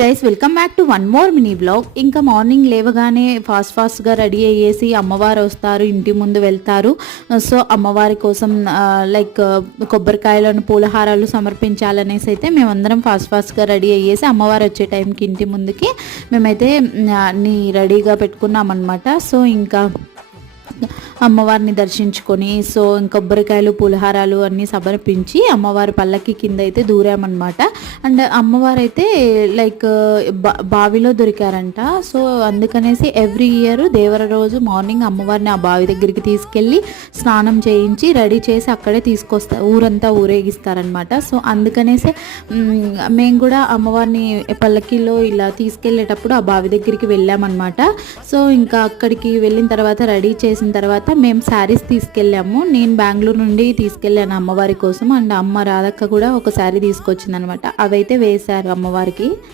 Guys, welcome back to one more mini blog. ఇంకా morning లేవగానే ఫాస్ట్గా రెడీ అయ్యేసి అమ్మవారు వస్తారు, ఇంటి ముందు వెళ్తారు. సో అమ్మవారి కోసం కొబ్బరికాయలను పూలహారాలు సమర్పించాలనేసి అయితే మేమందరం ఫాస్ట్గా రెడీ అయ్యేసి అమ్మవారు వచ్చే టైంకి ఇంటి ముందుకి మేమైతే అన్నీ రెడీగా పెట్టుకున్నామన్నమాట. సో ఇంకా అమ్మవారిని దర్శించుకొని సో కొబ్బరికాయలు పులిహారాలు అన్నీ సమర్పించి అమ్మవారి పల్లకి కింద అయితే దూరామన్నమాట. అండ్ అమ్మవారు అయితే బావిలో దొరికారంట. సో అందుకనేసి ఎవ్రీ ఇయర్ దేవర రోజు మార్నింగ్ అమ్మవారిని ఆ బావి దగ్గరికి తీసుకెళ్ళి స్నానం చేయించి రెడీ చేసి అక్కడే తీసుకొస్తారు, ఊరంతా ఊరేగిస్తారనమాట. సో అందుకనేసి మేము కూడా అమ్మవారిని పల్లకిలో ఇలా తీసుకెళ్ళేటప్పుడు ఆ బావి దగ్గరికి వెళ్ళామన్నమాట. సో ఇంకా అక్కడికి వెళ్ళిన తర్వాత రెడీ చేసిన తర్వాత మేము శారీస్ తీసుకెళ్ళాము. నేను బెంగళూరు నుండి తీసుకెళ్ళాను అమ్మవారి కోసం. అండ్ అమ్మ రాధక్క కూడా ఒక శారీ తీసుకొచ్చింది అనమాట. అవైతే వేశారు అమ్మవారికి.